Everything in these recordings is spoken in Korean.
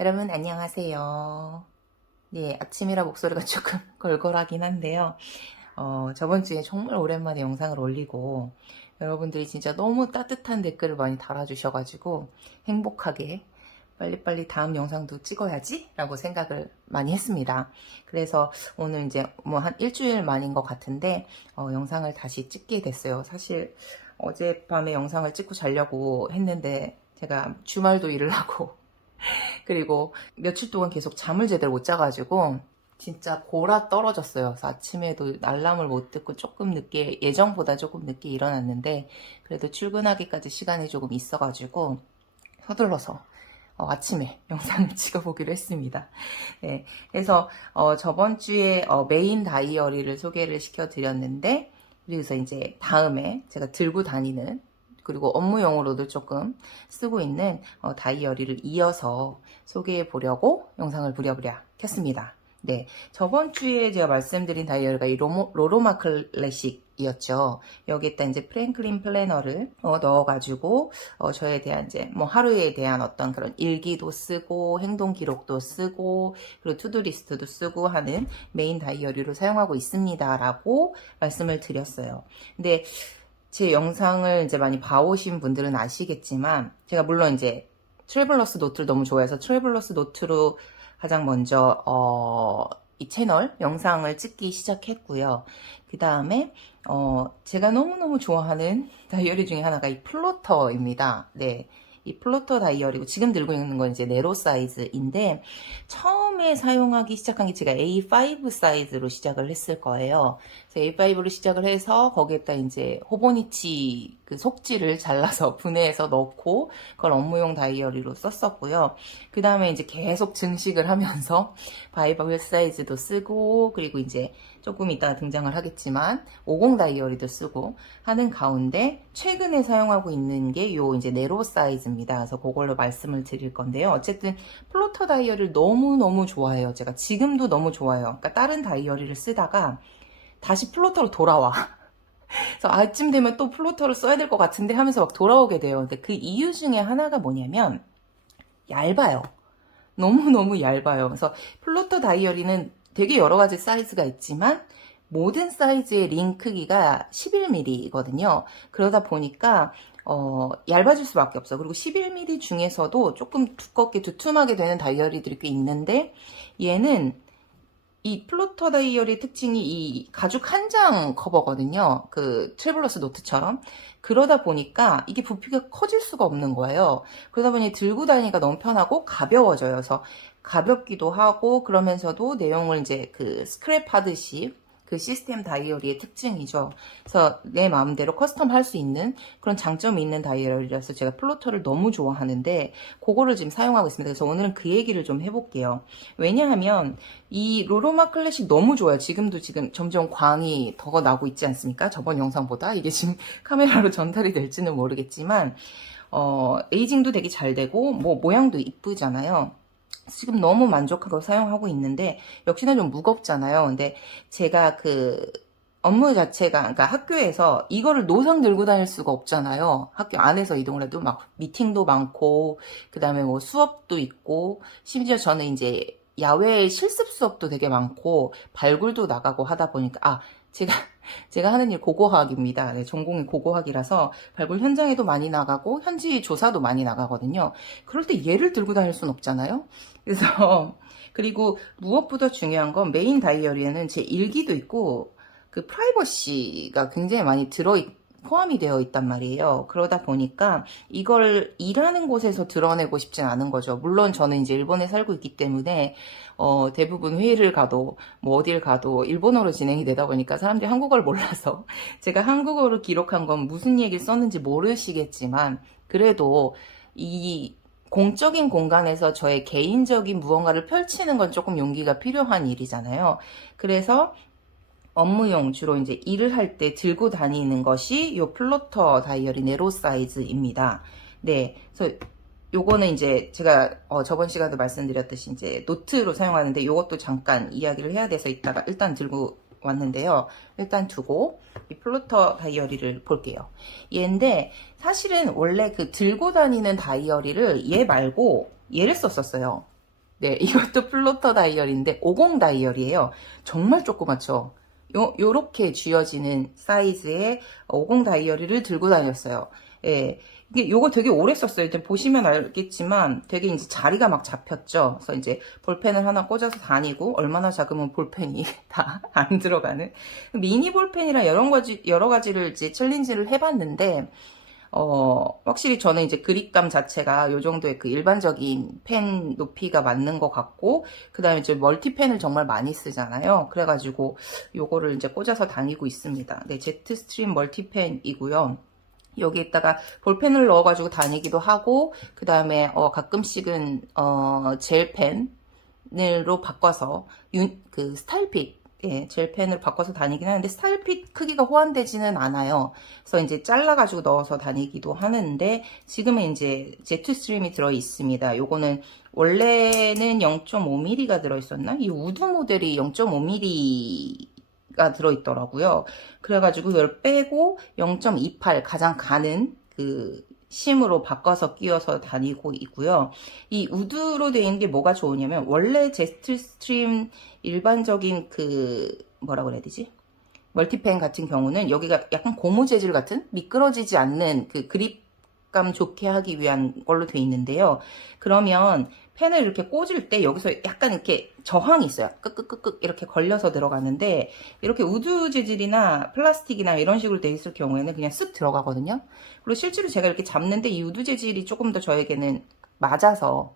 여러분 안녕하세요. 네, 아침이라 목소리가 조금 걸걸하긴 한데요. 저번 주에 정말 오랜만에 영상을 올리고 여러분들이 진짜 너무 따뜻한 댓글을 많이 달아주셔가지고 행복하게 빨리빨리 다음 영상도 찍어야지 라고 생각을 많이 했습니다. 그래서 오늘 이제 뭐 한 일주일 만인 것 같은데 영상을 다시 찍게 됐어요. 사실 어젯밤에 영상을 찍고 자려고 했는데 제가 주말도 일을 하고 그리고 며칠 동안 계속 잠을 제대로 못 자가지고 진짜 골아 떨어졌어요. 그래서 아침에도 알람을 못 듣고 조금 늦게, 예정보다 조금 늦게 일어났는데 그래도 출근하기까지 시간이 조금 있어가지고 서둘러서 아침에 영상을 찍어보기로 했습니다. 네, 그래서 저번 주에 메인 다이어리를 소개를 시켜드렸는데 그래서 이제 다음에 제가 들고 다니는 그리고 업무용으로도 조금 쓰고 있는 다이어리를 이어서 소개해 보려고 영상을 부랴부랴 켰습니다. 네, 저번 주에 제가 말씀드린 다이어리가 이 로로마 클래식이었죠. 여기에다 이제 프랭클린 플래너를 넣어가지고 저에 대한 이제 뭐 하루에 대한 어떤 그런 일기도 쓰고 행동 기록도 쓰고 그리고 투두 리스트도 쓰고 하는 메인 다이어리로 사용하고 있습니다라고 말씀을 드렸어요. 근데 제 영상을 이제 많이 봐오신 분들은 아시겠지만 제가 물론 이제 트래블러스 노트를 너무 좋아해서 트래블러스 노트로 가장 먼저 이 채널 영상을 찍기 시작했고요. 그 다음에 제가 너무너무 좋아하는 다이어리 중에 하나가 이 플로터입니다. 네. 이 플로터 다이어리고 지금 들고 있는 건 이제 네로 사이즈인데 처음에 사용하기 시작한 게 제가 A5 사이즈로 시작을 했을 거예요. 그래서 A5로 시작을 해서 거기에다 이제 호보니치 그 속지를 잘라서 분해해서 넣고 그걸 업무용 다이어리로 썼었고요. 그 다음에 이제 계속 증식을 하면서 바이블 사이즈도 쓰고 그리고 이제 조금 이따가 등장을 하겠지만 50 다이어리도 쓰고 하는 가운데 최근에 사용하고 있는 게 요 이제 네로 사이즈입니다. 그래서 그걸로 말씀을 드릴 건데요. 어쨌든 플로터 다이어리를 너무너무 좋아해요. 제가 지금도 너무 좋아해요. 그러니까 다른 다이어리를 쓰다가 다시 플로터로 돌아와. 그래서 아침 되면 또 플로터를 써야 될 것 같은데 하면서 막 돌아오게 돼요. 근데 그 이유 중에 하나가 뭐냐면 얇아요. 너무너무 얇아요. 그래서 플로터 다이어리는 되게 여러 가지 사이즈가 있지만 모든 사이즈의 링 크기가 11mm거든요. 그러다 보니까 얇아질 수밖에 없어. 그리고 11mm 중에서도 조금 두껍게 두툼하게 되는 다이어리들이 꽤 있는데 얘는 이 플로터 다이어리의 특징이 이 가죽 한 장 커버거든요. 그 트래블러스 노트처럼. 그러다 보니까 이게 부피가 커질 수가 없는 거예요. 그러다 보니 들고 다니기가 너무 편하고 가벼워져요. 그래서 가볍기도 하고 그러면서도 내용을 이제 그 스크랩 하듯이 그 시스템 다이어리의 특징이죠. 그래서 내 마음대로 커스텀 할 수 있는 그런 장점이 있는 다이어리라서 제가 플로터를 너무 좋아하는데 그거를 지금 사용하고 있습니다. 그래서 오늘은 그 얘기를 좀 해볼게요. 왜냐하면 이 로로마 클래식 너무 좋아요. 지금 점점 광이 더 나고 있지 않습니까? 저번 영상보다 이게 지금 카메라로 전달이 될지는 모르겠지만 에이징도 되게 잘 되고 뭐 모양도 이쁘잖아요. 지금 너무 만족하고 사용하고 있는데 역시나 좀 무겁잖아요. 근데 제가 그 업무 자체가 그러니까 학교에서 이거를 노상 들고 다닐 수가 없잖아요. 학교 안에서 이동을 해도 막 미팅도 많고 그다음에 뭐 수업도 있고 심지어 저는 이제 야외 실습 수업도 되게 많고 발굴도 나가고 하다 보니까 제가 하는 일 고고학입니다. 네, 전공이 고고학이라서 발굴 현장에도 많이 나가고 현지 조사도 많이 나가거든요. 그럴 때 얘를 들고 다닐 순 없잖아요. 그래서 그리고 무엇보다 중요한 건 메인 다이어리에는 제 일기도 있고 그 프라이버시가 굉장히 많이 포함이 되어 있단 말이에요. 그러다 보니까 이걸 일하는 곳에서 드러내고 싶진 않은 거죠. 물론 저는 이제 일본에 살고 있기 때문에 대부분 회의를 가도 뭐 어딜 가도 일본어로 진행이 되다 보니까 사람들이 한국어를 몰라서 제가 한국어로 기록한 건 무슨 얘기를 썼는지 모르시겠지만 그래도 이 공적인 공간에서 저의 개인적인 무언가를 펼치는 건 조금 용기가 필요한 일이잖아요. 그래서 업무용 주로 이제 일을 할 때 들고 다니는 것이 요 플로터 다이어리 네로 사이즈입니다. 네. 그래서 요거는 이제 제가 저번 시간에도 말씀드렸듯이 이제 노트로 사용하는데 요것도 잠깐 이야기를 해야 돼서 이따가 일단 들고 왔는데요. 일단 두고 이 플로터 다이어리를 볼게요. 얘인데 사실은 원래 그 들고 다니는 다이어리를 얘 말고 얘를 썼었어요. 네, 이것도 플로터 다이얼인데 50 다이얼이에요. 정말 조그맣죠? 요렇게 쥐어지는 사이즈의 50 다이어리를 들고 다녔어요. 예. 이게 요거 되게 오래 썼어요. 일단 보시면 알겠지만 되게 이제 자리가 막 잡혔죠. 그래서 이제 볼펜을 하나 꽂아서 다니고 얼마나 작으면 볼펜이 다 안 들어가는 미니 볼펜이랑 여러 가지를 이제 챌린지를 해봤는데 확실히 저는 이제 그립감 자체가 요 정도의 그 일반적인 펜 높이가 맞는 것 같고, 그 다음에 이제 멀티펜을 정말 많이 쓰잖아요. 그래가지고 요거를 이제 꽂아서 다니고 있습니다. 네, 제트스트림 멀티펜이고요. 여기에다가 볼펜을 넣어가지고 다니기도 하고, 그 다음에 가끔씩은 젤펜으로 바꿔서 그 스타일핏, 예, 젤펜을 바꿔서 다니긴 하는데 스타일핏 크기가 호환되지는 않아요. 그래서 이제 잘라가지고 넣어서 다니기도 하는데 지금은 이제 제트스트림이 들어 있습니다. 요거는 원래는 0.5mm가 들어있었나? 이 우드 모델이 0.5mm가 들어있더라고요. 그래가지고 이걸 빼고 0.28 가장 가는 그 심으로 바꿔서 끼워서 다니고 있고요. 이 우드로 되어 있는 게 뭐가 좋으냐면 원래 제트스트림 일반적인 그 뭐라 그래야 되지? 멀티펜 같은 경우는 여기가 약간 고무 재질 같은 미끄러지지 않는 그 그립감 좋게 하기 위한 걸로 되어 있는데요. 그러면 펜을 이렇게 꽂을 때 여기서 약간 이렇게 저항이 있어요. 끄끄끄끄 이렇게 걸려서 들어가는데 이렇게 우드 재질이나 플라스틱이나 이런 식으로 되어 있을 경우에는 그냥 쓱 들어가거든요. 그리고 실제로 제가 이렇게 잡는데 이 우드 재질이 조금 더 저에게는 맞아서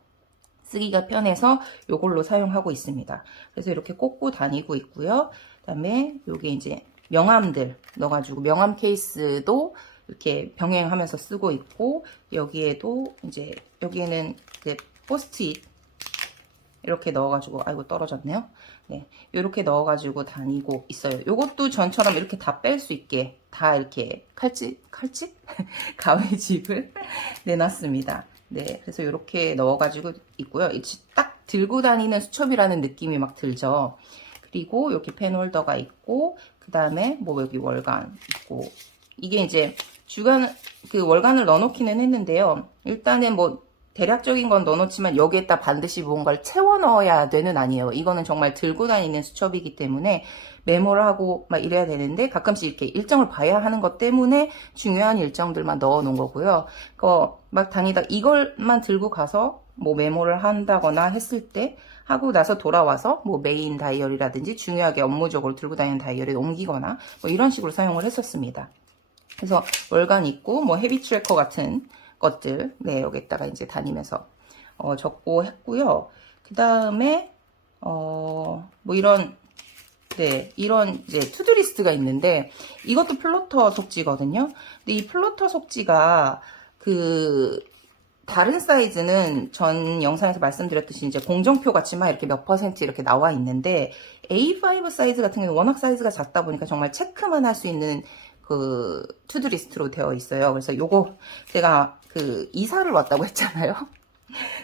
쓰기가 편해서 이걸로 사용하고 있습니다. 그래서 이렇게 꽂고 다니고 있고요. 그다음에 여기 이제 명암들 넣어가지고 명암 케이스도 이렇게 병행하면서 쓰고 있고, 여기에도 이제 여기에는 그 포스트잇 이렇게 넣어가지고, 아이고 떨어졌네요. 네, 이렇게 넣어가지고 다니고 있어요. 이것도 전처럼 이렇게 다 뺄 수 있게 다 이렇게 칼집 가위집을 내놨습니다. 네, 그래서 이렇게 넣어가지고 있고요. 딱 들고 다니는 수첩이라는 느낌이 막 들죠. 그리고 이렇게 펜 홀더가 있고, 그 다음에 뭐 여기 월간 있고, 이게 이제 주간 그 월간을 넣어놓기는 했는데요. 일단은 뭐 대략적인 건 넣어놓지만 여기에다 반드시 뭔가를 채워 넣어야 되는 아니에요. 이거는 정말 들고 다니는 수첩이기 때문에 메모를 하고 막 이래야 되는데 가끔씩 이렇게 일정을 봐야 하는 것 때문에 중요한 일정들만 넣어 놓은 거고요. 막 다니다 이걸만 들고 가서 뭐 메모를 한다거나 했을 때 하고 나서 돌아와서 뭐 메인 다이어리라든지 중요하게 업무적으로 들고 다니는 다이어리에 옮기거나 뭐 이런 식으로 사용을 했었습니다. 그래서 월간 있고 뭐 헤비 트래커 같은 것들, 네, 여기다가 이제 다니면서 적고 했고요. 그 다음에 뭐 이런, 네, 이런 이제 투두리스트가 있는데 이것도 플로터 속지거든요. 근데 이 플로터 속지가 그 다른 사이즈는 전 영상에서 말씀드렸듯이 이제 공정표 같지만 이렇게 몇 퍼센트 이렇게 나와 있는데 A5 사이즈 같은 경우는 워낙 사이즈가 작다 보니까 정말 체크만 할 수 있는 그 투두리스트로 되어 있어요. 그래서 요거 제가 그 이사를 왔다고 했잖아요.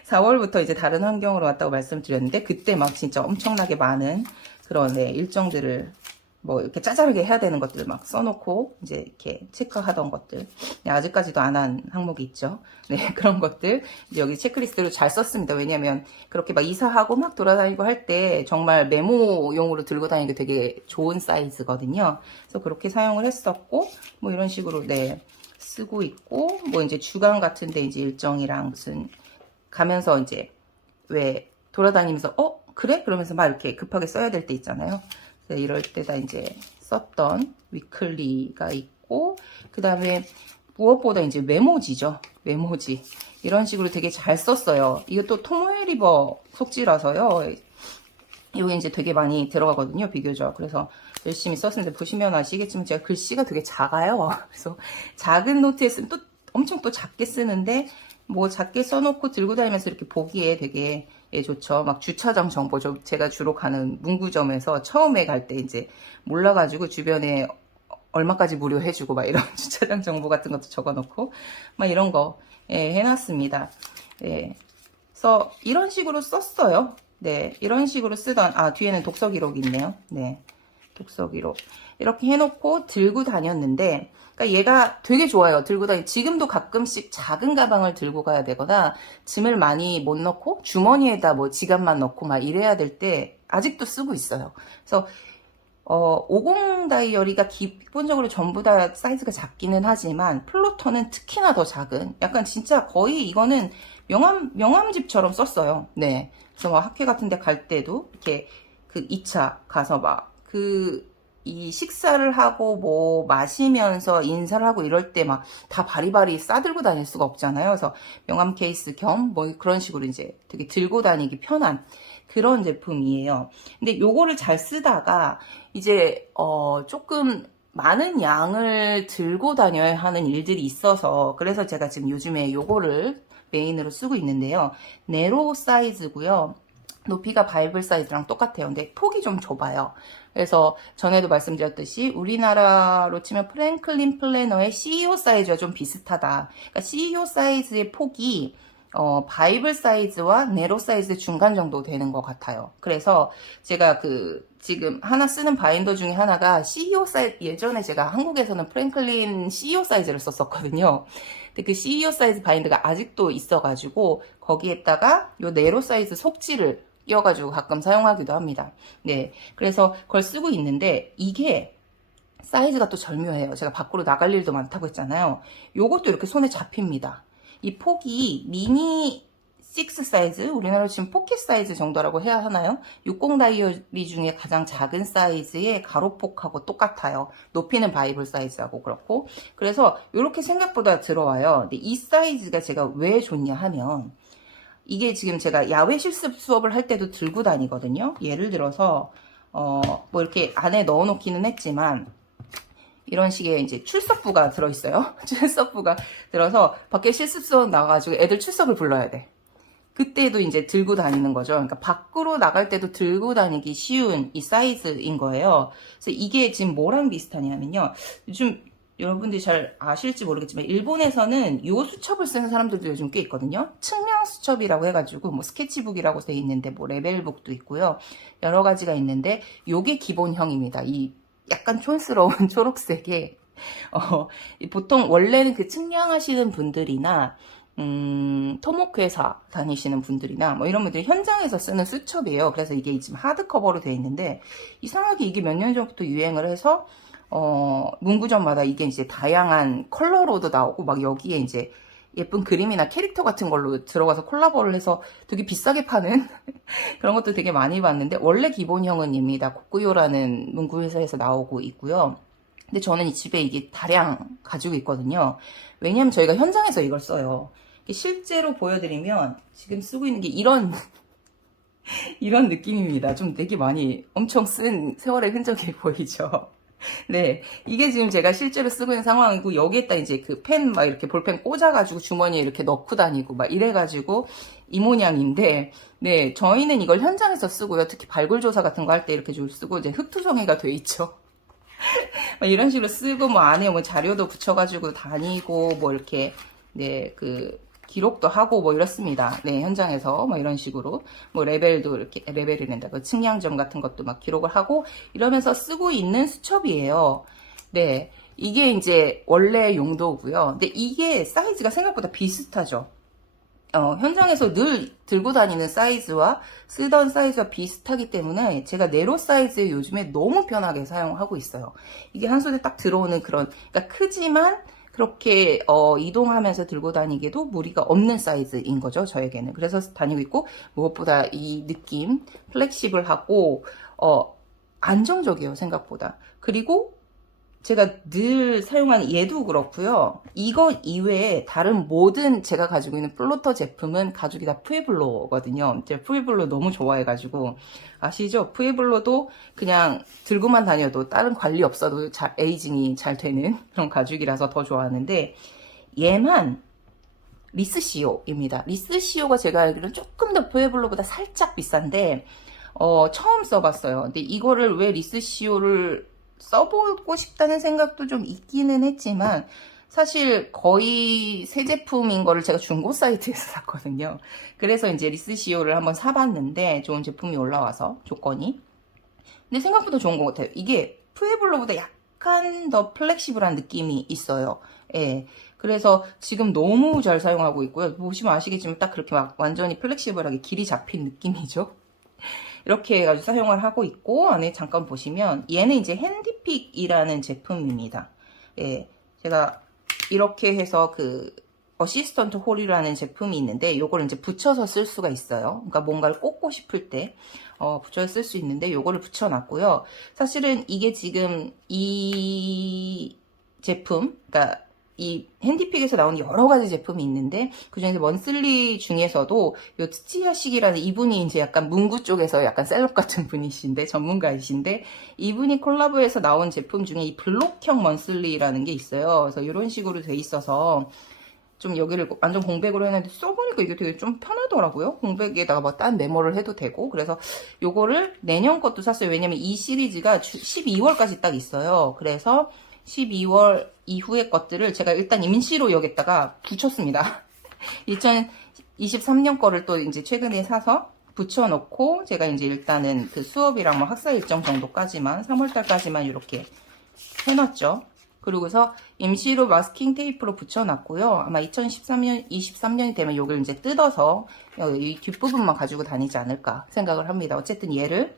4월부터 이제 다른 환경으로 왔다고 말씀드렸는데 그때 막 진짜 엄청나게 많은 그런 일정들을 뭐 이렇게 짜잘하게 해야 되는 것들 막 써놓고 이제 이렇게 체크하던 것들, 네, 아직까지도 안 한 항목이 있죠. 네, 그런 것들 이제 여기 체크리스트로 잘 썼습니다. 왜냐면 그렇게 막 이사하고 막 돌아다니고 할 때 정말 메모용으로 들고 다니기 되게 좋은 사이즈거든요. 그래서 그렇게 사용을 했었고 뭐 이런 식으로 네 쓰고 있고, 뭐 이제 주간 같은데 이제 일정이랑 무슨 가면서 이제 왜 돌아다니면서 그래? 그러면서 막 이렇게 급하게 써야 될 때 있잖아요. 이럴 때다 이제 썼던 위클리가 있고, 그 다음에 무엇보다 이제 메모지죠. 메모지. 이런 식으로 되게 잘 썼어요. 이것도 톰웨리버 속지라서요. 여기 이제 되게 많이 들어가거든요. 비교적. 그래서 열심히 썼는데 보시면 아시겠지만 제가 글씨가 되게 작아요. 그래서 작은 노트에 쓰면 또 엄청 또 작게 쓰는데 뭐 작게 써놓고 들고 다니면서 이렇게 보기에 되게 좋죠. 막 주차장 정보, 제가 주로 가는 문구점에서 처음에 갈 때 이제 몰라가지고 주변에 얼마까지 무료해주고 막 이런 주차장 정보 같은 것도 적어놓고 막 이런 거 해놨습니다. 네. 그래서 이런 식으로 썼어요. 네, 이런 식으로 쓰던 뒤에는 독서 기록이 있네요. 네, 득석이로 이렇게 해놓고 들고 다녔는데, 그러니까 얘가 되게 좋아요. 들고 다니. 지금도 가끔씩 작은 가방을 들고 가야 되거나 짐을 많이 못 넣고 주머니에다 뭐 지갑만 넣고 막 이래야 될 때 아직도 쓰고 있어요. 그래서 50 다이어리가 기본적으로 전부 다 사이즈가 작기는 하지만 플로터는 특히나 더 작은, 약간 진짜 거의 이거는 명함집처럼 썼어요. 네. 그래서 막 학회 같은 데 갈 때도 이렇게 그 2차 가서 막 이 식사를 하고 뭐 마시면서 인사를 하고 이럴 때 막 다 바리바리 싸들고 다닐 수가 없잖아요. 그래서 명함 케이스 겸 뭐 그런 식으로 이제 되게 들고 다니기 편한 그런 제품이에요. 근데 요거를 잘 쓰다가 이제 조금 많은 양을 들고 다녀야 하는 일들이 있어서, 그래서 제가 지금 요즘에 요거를 메인으로 쓰고 있는데요. 네로 사이즈고요. 높이가 바이블 사이즈랑 똑같아요. 근데 폭이 좀 좁아요. 그래서 전에도 말씀드렸듯이 우리나라로 치면 프랭클린 플래너의 CEO 사이즈와 좀 비슷하다. 그러니까 CEO 사이즈의 폭이 바이블 사이즈와 네로 사이즈 중간 정도 되는 것 같아요. 그래서 제가 지금 하나 쓰는 바인더 중에 하나가 CEO 사이즈, 예전에 제가 한국에서는 프랭클린 CEO 사이즈를 썼었거든요. 근데 그 CEO 사이즈 바인더가 아직도 있어가지고 거기에다가 요 네로 사이즈 속지를 끼워가지고 가끔 사용하기도 합니다. 네. 그래서 그걸 쓰고 있는데 이게 사이즈가 또 절묘해요. 제가 밖으로 나갈 일도 많다고 했잖아요. 요것도 이렇게 손에 잡힙니다. 이 폭이 미니 6 사이즈, 우리나라로 지금 포켓 사이즈 정도라고 해야 하나요? 60 다이어리 중에 가장 작은 사이즈의 가로폭하고 똑같아요. 높이는 바이블 사이즈하고 그렇고. 그래서 이렇게 생각보다 들어와요. 근데 이 사이즈가 제가 왜 좋냐 하면, 이게 지금 제가 야외 실습 수업을 할 때도 들고 다니거든요. 예를 들어서 뭐 이렇게 안에 넣어 놓기는 했지만 이런 식의 이제 출석부가 들어있어요. 출석부가 들어서 밖에 실습 수업 나가가지고 애들 출석을 불러야 돼. 그때도 이제 들고 다니는 거죠. 그러니까 밖으로 나갈 때도 들고 다니기 쉬운 이 사이즈인 거예요. 그래서 이게 지금 뭐랑 비슷하냐면요. 요즘 여러분들이 잘 아실지 모르겠지만 일본에서는 요 수첩을 쓰는 사람들도 요즘 꽤 있거든요. 측량 수첩이라고 해가지고 뭐 스케치북이라고 돼 있는데 뭐 레벨북도 있고요. 여러 가지가 있는데 요게 기본형입니다. 이 약간 촌스러운 초록색에 보통 원래는 그 측량하시는 분들이나 토목 회사 다니시는 분들이나 뭐 이런 분들이 현장에서 쓰는 수첩이에요. 그래서 이게 지금 하드커버로 되어 있는데 이상하게 이게 몇 년 전부터 유행을 해서 문구점마다 이게 이제 다양한 컬러로도 나오고 막 여기에 이제 예쁜 그림이나 캐릭터 같은 걸로 들어가서 콜라보를 해서 되게 비싸게 파는 그런 것도 되게 많이 봤는데, 원래 기본형은 입니다. 고쿠요라는 문구회사에서 나오고 있고요. 근데 저는 이 집에 이게 다량 가지고 있거든요. 왜냐면 저희가 현장에서 이걸 써요. 실제로 보여드리면 지금 쓰고 있는 게 이런 이런 느낌입니다. 좀 되게 많이 엄청 쓴 세월의 흔적이 보이죠. 네, 이게 지금 제가 실제로 쓰고 있는 상황이고, 여기에다 이제 그 펜 막 이렇게 볼펜 꽂아가지고 주머니에 이렇게 넣고 다니고 막 이래가지고 이 모양인데, 네, 저희는 이걸 현장에서 쓰고요. 특히 발굴조사 같은 거 할 때 이렇게 줄 쓰고, 이제 흙투성이가 돼 있죠. 이런 식으로 쓰고 뭐 안에 뭐 자료도 붙여가지고 다니고 뭐 이렇게, 네, 기록도 하고 뭐 이렇습니다. 네, 현장에서 뭐 이런 식으로 뭐 레벨도 이렇게 레벨이란다. 그 측량점 같은 것도 막 기록을 하고 이러면서 쓰고 있는 수첩이에요. 네, 이게 이제 원래 용도고요. 근데 이게 사이즈가 생각보다 비슷하죠. 현장에서 늘 들고 다니는 사이즈와 쓰던 사이즈와 비슷하기 때문에 제가 네로 사이즈 요즘에 너무 편하게 사용하고 있어요. 이게 한 손에 딱 들어오는 그런, 그러니까 크지만 그렇게 이동하면서 들고 다니기도 무리가 없는 사이즈인 거죠, 저에게는. 그래서 다니고 있고, 무엇보다 이 느낌 플렉시블하고 안정적이에요, 생각보다. 그리고 제가 늘 사용하는 얘도 그렇고요. 이거 이외에 다른 모든 제가 가지고 있는 플로터 제품은 가죽이 다 푸에블로거든요. 제가 푸에블로 너무 좋아해가지고, 아시죠? 푸에블로도 그냥 들고만 다녀도 다른 관리 없어도 에이징이 잘 되는 그런 가죽이라서 더 좋아하는데, 얘만 리스시오입니다. 리스시오가 제가 알기로는 조금 더 푸에블로보다 살짝 비싼데 처음 써봤어요. 근데 이거를 왜 리스시오를 써보고 싶다는 생각도 좀 있기는 했지만, 사실 거의 새 제품인 거를 제가 중고 사이트에서 샀거든요. 그래서 이제 리스시오를 한번 사봤는데 좋은 제품이 올라와서 조건이. 근데 생각보다 좋은 것 같아요. 이게 푸에블로보다 약간 더 플렉시블한 느낌이 있어요. 예. 그래서 지금 너무 잘 사용하고 있고요. 보시면 아시겠지만 딱 그렇게 막 완전히 플렉시블하게 길이 잡힌 느낌이죠. 이렇게 해가지고 사용을 하고 있고, 안에 잠깐 보시면 얘는 이제 핸디픽이라는 제품입니다. 예. 제가 이렇게 해서 그 어시스턴트 홀이라는 제품이 있는데 요걸 이제 붙여서 쓸 수가 있어요. 그러니까 뭔가를 꽂고 싶을 때 붙여서 쓸 수 있는데 요거를 붙여놨고요. 사실은 이게 지금 이 제품, 그러니까 이 핸디픽에서 나온 여러 가지 제품이 있는데 그중에서 먼슬리 중에서도 요 트치야식이라는 이분이 이제 약간 문구 쪽에서 약간 셀럽 같은 분이신데 전문가이신데 이분이 콜라보해서 나온 제품 중에 이 블록형 먼슬리라는 게 있어요. 그래서 이런 식으로 돼 있어서 좀 여기를 완전 공백으로 해놨는데 써보니까 이게 되게 좀 편하더라고요. 공백에다가 뭐 딴 메모를 해도 되고. 그래서 요거를 내년 것도 샀어요. 왜냐면 이 시리즈가 12월까지 딱 있어요. 그래서 12월 이후의 것들을 제가 일단 임시로 여기다가 붙였습니다. 2023년 거를 또 이제 최근에 사서 붙여놓고 제가 이제 일단은 그 수업이랑 뭐 학사 일정 정도까지만 3월달까지만 이렇게 해놨죠. 그리고서 임시로 마스킹 테이프로 붙여놨고요. 아마 2023년이 되면 여기를 이제 뜯어서 이 뒷부분만 가지고 다니지 않을까 생각을 합니다. 어쨌든 얘를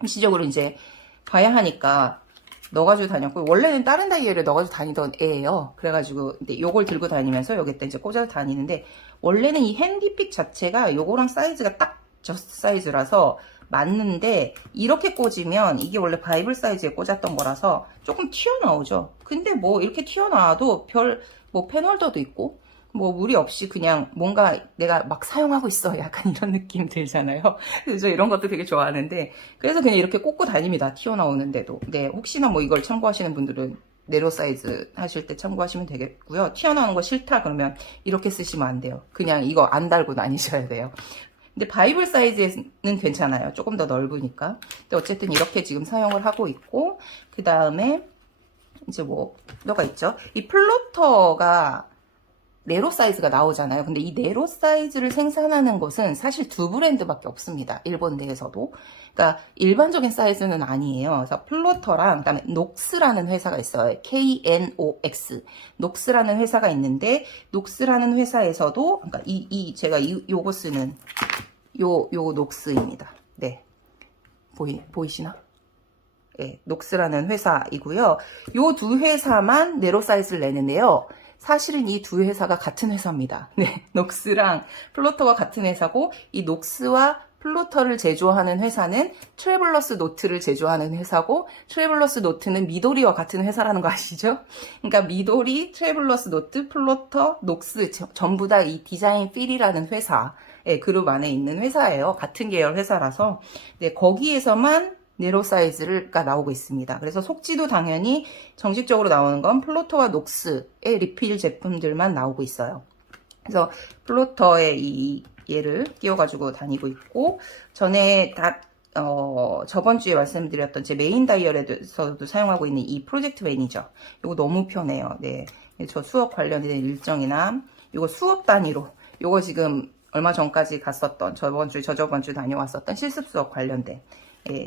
임시적으로 이제 봐야 하니까 넣어가지고 다녔고, 원래는 다른 다이얼을 넣어가지고 다니던 애예요. 그래가지고 근데 요걸 들고 다니면서 여기다 이제 꽂아서 다니는데, 원래는 이 핸디픽 자체가 요거랑 사이즈가 딱 저스트 사이즈라서 맞는데, 이렇게 꽂으면 이게 원래 바이블 사이즈에 꽂았던 거라서 조금 튀어나오죠. 근데 뭐 이렇게 튀어나와도 뭐 펜홀더도 있고 뭐 무리 없이 그냥 뭔가 내가 막 사용하고 있어, 약간 이런 느낌 들잖아요. 그래서 이런 것도 되게 좋아하는데, 그래서 그냥 이렇게 꽂고 다닙니다. 튀어나오는데도. 네, 혹시나 뭐 이걸 참고하시는 분들은 네로 사이즈 하실 때 참고하시면 되겠고요. 튀어나오는 거 싫다 그러면 이렇게 쓰시면 안 돼요. 그냥 이거 안 달고 다니셔야 돼요. 근데 바이블 사이즈는 괜찮아요. 조금 더 넓으니까. 근데 어쨌든 이렇게 지금 사용을 하고 있고, 그 다음에 이제 뭐가 있죠? 이 플로터가 네로 사이즈가 나오잖아요. 근데 이 네로 사이즈를 생산하는 곳은 사실 두 브랜드밖에 없습니다. 일본 내에서도. 그러니까 일반적인 사이즈는 아니에요. 그래서 플로터랑 그다음에 녹스라는 회사가 있어요. KNOX. 녹스라는 회사가 있는데, 녹스라는 회사에서도, 그러니까 제가 요거 쓰는 요 녹스입니다. 네. 보이시나? 네, 녹스라는 회사이고요. 요 두 회사만 네로 사이즈를 내는데요. 사실은 이 두 회사가 같은 회사입니다. 네, 녹스랑 플로터가 같은 회사고, 이 녹스와 플로터를 제조하는 회사는 트래블러스 노트를 제조하는 회사고, 트래블러스 노트는 미도리와 같은 회사라는 거 아시죠? 그러니까 미도리, 트래블러스 노트, 플로터, 녹스 전부 다 이 디자인 필이라는 회사, 그룹 안에 있는 회사예요. 같은 계열 회사라서. 네, 거기에서만 네로 사이즈가 나오고 있습니다. 그래서 속지도 당연히 정식적으로 나오는 건 플로터와 녹스의 리필 제품들만 나오고 있어요. 그래서 플로터에 얘를 끼워가지고 다니고 있고, 전에 저번 주에 말씀드렸던 제 메인 다이얼에서도 사용하고 있는 이 프로젝트 매니저. 이거 너무 편해요. 네. 저 수업 관련된 일정이나, 이거 수업 단위로, 이거 지금 얼마 전까지 갔었던, 저저번 주 다녀왔었던 실습 수업 관련된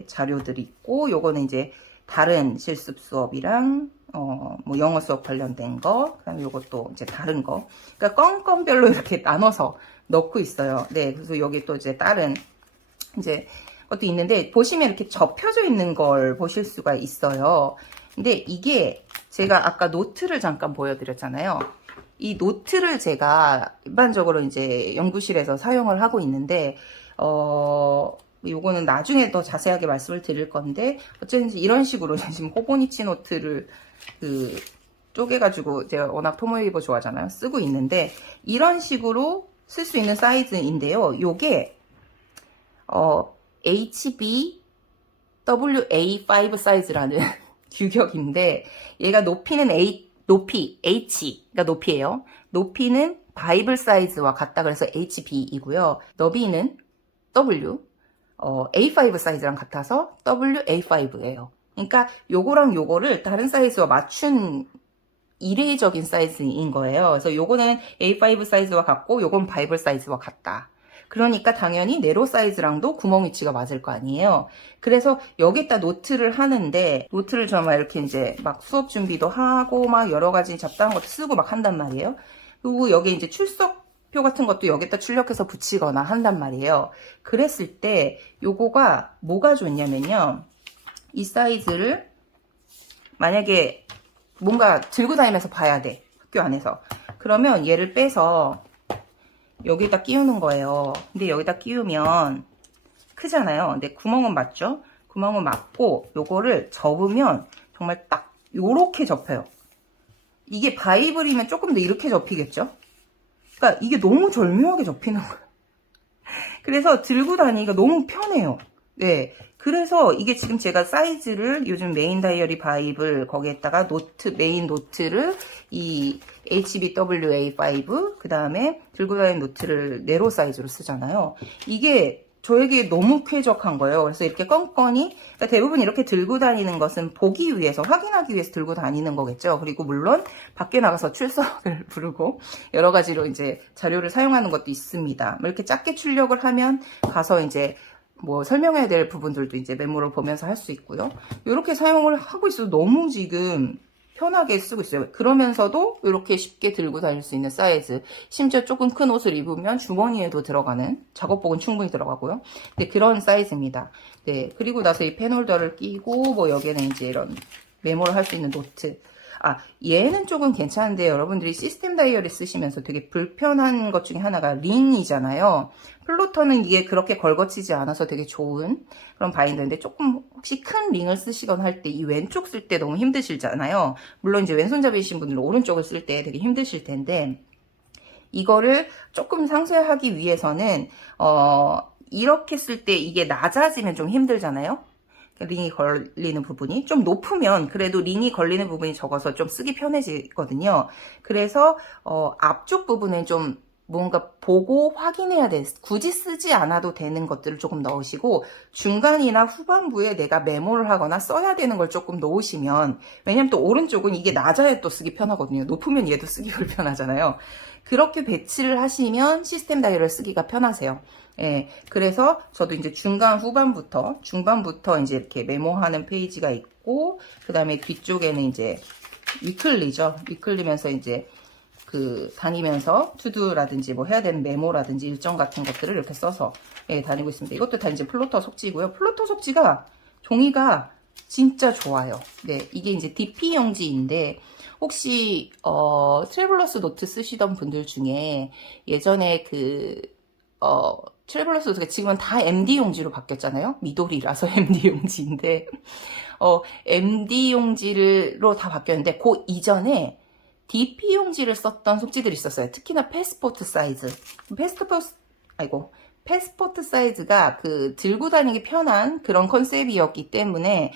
자료들이 있고, 요거는 이제 다른 실습 수업이랑 뭐 영어 수업 관련된 거, 그다음에 요것도 이제 다른 거. 그러니까 건건별로 이렇게 나눠서 넣고 있어요. 네, 그래서 여기 또 이제 다른 이제 것도 있는데, 보시면 이렇게 접혀져 있는 걸 보실 수가 있어요. 근데 이게 제가 아까 노트를 잠깐 보여드렸잖아요. 이 노트를 제가 일반적으로 이제 연구실에서 사용을 하고 있는데, 요거는 나중에 더 자세하게 말씀을 드릴 건데, 어쨌든 이런 식으로 지금 호보니치 노트를 쪼개가지고, 제가 워낙 토모에이버 좋아하잖아요. 쓰고 있는데, 이런 식으로 쓸 수 있는 사이즈인데요. 요게 HBWA5 사이즈라는 규격인데, 얘가 높이는 H가 높이에요. 높이는 바이블 사이즈와 같다 그래서 HB이고요. 너비는 W, A5 사이즈랑 같아서 WA5예요. 그러니까 요거랑 요거를 다른 사이즈와 맞춘 이례적인 사이즈인 거예요. 그래서 요거는 A5 사이즈와 같고, 요건 바이블 사이즈와 같다. 그러니까 당연히 네로 사이즈랑도 구멍 위치가 맞을 거 아니에요. 그래서 여기다 노트를 하는데, 노트를 정말 이렇게 이제 막 수업 준비도 하고 막 여러 가지 잡다한 것도 쓰고 막 한단 말이에요. 그리고 여기 이제 출석표 같은 것도 여기다 출력해서 붙이거나 한단 말이에요. 그랬을 때 요거가 뭐가 좋냐면요. 이 사이즈를 만약에 뭔가 들고 다니면서 봐야 돼. 학교 안에서. 그러면 얘를 빼서 여기다 끼우는 거예요. 근데 여기다 끼우면 크잖아요. 근데 구멍은 맞죠? 구멍은 맞고 요거를 접으면 정말 딱 요렇게 접혀요. 이게 바이블이면 조금 더 이렇게 접히겠죠? 그러니까 이게 너무 절묘하게 접히는 거예요. 그래서 들고 다니기가 너무 편해요. 네. 그래서 이게 지금 제가 사이즈를 요즘 메인 다이어리 바이블 거기에다가 노트, 메인 노트를 이 HBWA5 그 다음에 들고 다니는 노트를 네로 사이즈로 쓰잖아요. 이게 저에게 너무 쾌적한 거예요. 그래서 이렇게 껌껌이, 그러니까 대부분 이렇게 들고 다니는 것은 보기 위해서, 확인하기 위해서 들고 다니는 거겠죠. 그리고 물론 밖에 나가서 출석을 부르고 여러 가지로 이제 자료를 사용하는 것도 있습니다. 이렇게 작게 출력을 하면 가서 이제 뭐 설명해야 될 부분들도 이제 메모를 보면서 할 수 있고요. 이렇게 사용을 하고 있어도 너무 지금 편하게 쓰고 있어요. 그러면서도 이렇게 쉽게 들고 다닐 수 있는 사이즈. 심지어 조금 큰 옷을 입으면 주머니에도 들어가는, 작업복은 충분히 들어가고요. 네, 그런 사이즈입니다. 네, 그리고 나서 이 펜홀더를 끼고 뭐 여기에는 이제 이런 메모를 할 수 있는 노트. 아, 얘는 조금 괜찮은데 여러분들이 시스템 다이어리 쓰시면서 되게 불편한 것 중에 하나가 링이잖아요. 플로터는 이게 그렇게 걸거치지 않아서 되게 좋은 그런 바인더인데 조금 혹시 큰 링을 쓰시거나 할 때 이 왼쪽 쓸 때 너무 힘드시잖아요. 물론 이제 왼손잡이신 분들은 오른쪽을 쓸 때 되게 힘드실 텐데 이거를 조금 상쇄하기 위해서는 이렇게 쓸 때 이게 낮아지면 좀 힘들잖아요. 링이 걸리는 부분이 좀 높으면 그래도 링이 걸리는 부분이 적어서 좀 쓰기 편해지거든요. 그래서 앞쪽 부분은 좀 뭔가 보고 확인해야 돼. 굳이 쓰지 않아도 되는 것들을 조금 넣으시고 중간이나 후반부에 내가 메모를 하거나 써야 되는 걸 조금 넣으시면, 왜냐면 또 오른쪽은 이게 낮아야 또 쓰기 편하거든요. 높으면 얘도 쓰기 불편하잖아요. 그렇게 배치를 하시면 시스템 다이어리를 쓰기가 편하세요. 예, 그래서 저도 이제 중반부터 이제 이렇게 메모하는 페이지가 있고, 그 다음에 뒤쪽에는 이제 위클리죠. 위클리면서 이제 다니면서 투두라든지 뭐 해야 되는 메모라든지 일정 같은 것들을 이렇게 써서 예, 다니고 있습니다. 이것도 다 이제 플로터 속지고요. 플로터 속지가 종이가 진짜 좋아요. 네, 이게 이제 DP 용지인데 혹시 트래블러스 노트 쓰시던 분들 중에 예전에 트래블러스 노트가 지금은 다 MD 용지로 바뀌었잖아요. 미도리라서 MD 용지인데 MD 용지로 다 바뀌었는데 그 이전에 DP 용지를 썼던 속지들이 있었어요. 특히나 패스포트 사이즈. 패스포트 사이즈가 들고 다니기 편한 그런 컨셉이었기 때문에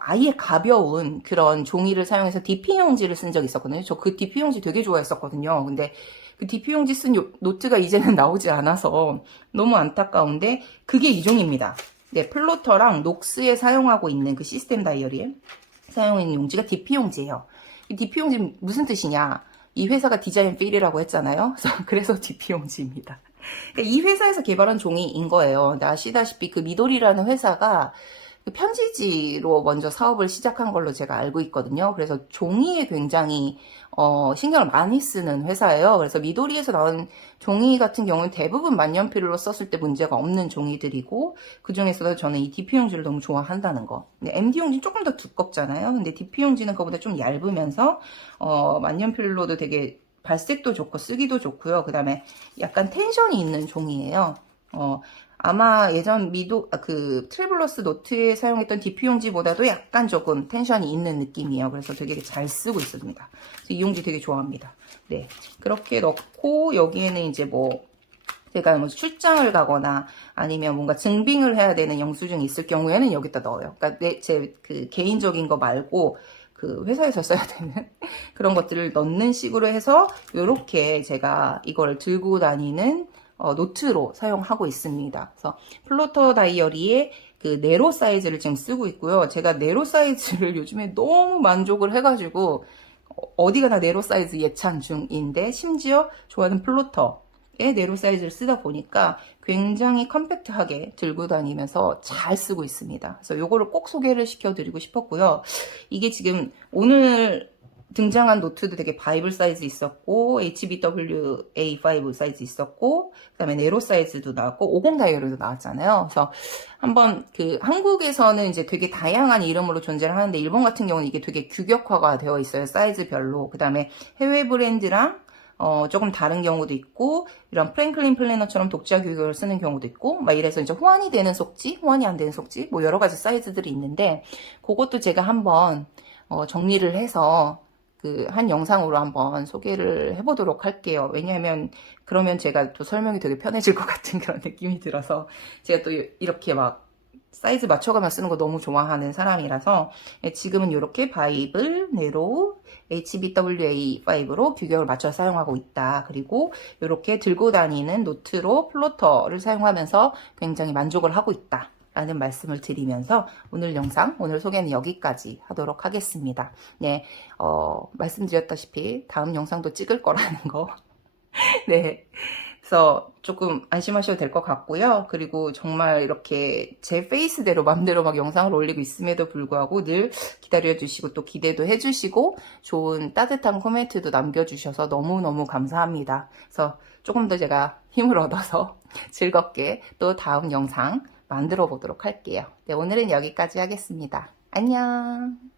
아예 가벼운 그런 종이를 사용해서 DP 용지를 쓴 적이 있었거든요. 저 그 DP 용지 되게 좋아했었거든요. 근데 그 DP 용지 쓴 노트가 이제는 나오지 않아서 너무 안타까운데 그게 이 종입니다. 네, 플로터랑 녹스에 사용하고 있는 그 시스템 다이어리에 사용하고 있는 용지가 DP 용지예요. 이 DP 용지 무슨 뜻이냐? 이 회사가 디자인 필이라고 했잖아요. 그래서 DP 용지입니다. 이 회사에서 개발한 종이인 거예요. 아시다시피 그 미도리라는 회사가 편지지로 먼저 사업을 시작한 걸로 제가 알고 있거든요. 그래서 종이에 굉장히 신경을 많이 쓰는 회사예요. 그래서 미도리에서 나온 종이 같은 경우는 대부분 만년필로 썼을 때 문제가 없는 종이들이고, 그 중에서도 저는 이 DP 용지를 너무 좋아한다는 거. 근데 MD 용지는 조금 더 두껍잖아요. 근데 DP 용지는 그거보다 좀 얇으면서 만년필로도 되게 발색도 좋고 쓰기도 좋고요. 그 다음에 약간 텐션이 있는 종이에요. 아마 예전 트래블러스 노트에 사용했던 DP 용지보다도 약간 조금 텐션이 있는 느낌이에요. 그래서 되게 잘 쓰고 있습니다. 그래서 이 용지 되게 좋아합니다. 네. 그렇게 넣고, 여기에는 이제 제가 뭐 출장을 가거나 아니면 뭔가 증빙을 해야 되는 영수증이 있을 경우에는 여기다 넣어요. 그러니까 제 개인적인 거 말고 회사에서 써야 되는 그런 것들을 넣는 식으로 해서 이렇게 제가 이걸 들고 다니는 노트로 사용하고 있습니다. 그래서 플로터 다이어리에 네로 사이즈를 지금 쓰고 있고요. 제가 네로 사이즈를 요즘에 너무 만족을 해가지고 어디가 다 네로 사이즈 예찬 중인데, 심지어 좋아하는 플로터 네로 사이즈를 쓰다 보니까 굉장히 컴팩트하게 들고 다니면서 잘 쓰고 있습니다. 그래서 요거를 꼭 소개를 시켜드리고 싶었고요. 이게 지금 오늘 등장한 노트도 되게 바이블 사이즈 있었고 HBWA5 사이즈 있었고 그다음에 네로 사이즈도 나왔고 50 다이얼도 나왔잖아요. 그래서 한번 그 한국에서는 이제 되게 다양한 이름으로 존재를 하는데 일본 같은 경우는 이게 되게 규격화가 되어 있어요. 사이즈별로. 그다음에 해외 브랜드랑 조금 다른 경우도 있고, 이런 프랭클린 플래너처럼 독자 규격을 쓰는 경우도 있고, 막 이래서 이제 호환이 되는 속지, 호환이 안 되는 속지, 뭐 여러 가지 사이즈들이 있는데, 그것도 제가 한번, 정리를 해서, 한 영상으로 한번 소개를 해보도록 할게요. 왜냐하면, 그러면 제가 또 설명이 되게 편해질 것 같은 그런 느낌이 들어서, 제가 또 이렇게 막, 사이즈 맞춰가며 쓰는 거 너무 좋아하는 사람이라서 지금은 이렇게 바이블, 네로, HBWA5로 규격을 맞춰 사용하고 있다. 그리고 이렇게 들고 다니는 노트로 플로터를 사용하면서 굉장히 만족을 하고 있다. 라는 말씀을 드리면서 오늘 영상, 오늘 소개는 여기까지 하도록 하겠습니다. 네, 말씀드렸다시피 다음 영상도 찍을 거라는 거. 네. 그래서 조금 안심하셔도 될 것 같고요. 그리고 정말 이렇게 제 페이스대로 맘대로 막 영상을 올리고 있음에도 불구하고 늘 기다려주시고 또 기대도 해주시고 좋은 따뜻한 코멘트도 남겨주셔서 너무너무 감사합니다. 그래서 조금 더 제가 힘을 얻어서 즐겁게 또 다음 영상 만들어 보도록 할게요. 네, 오늘은 여기까지 하겠습니다. 안녕.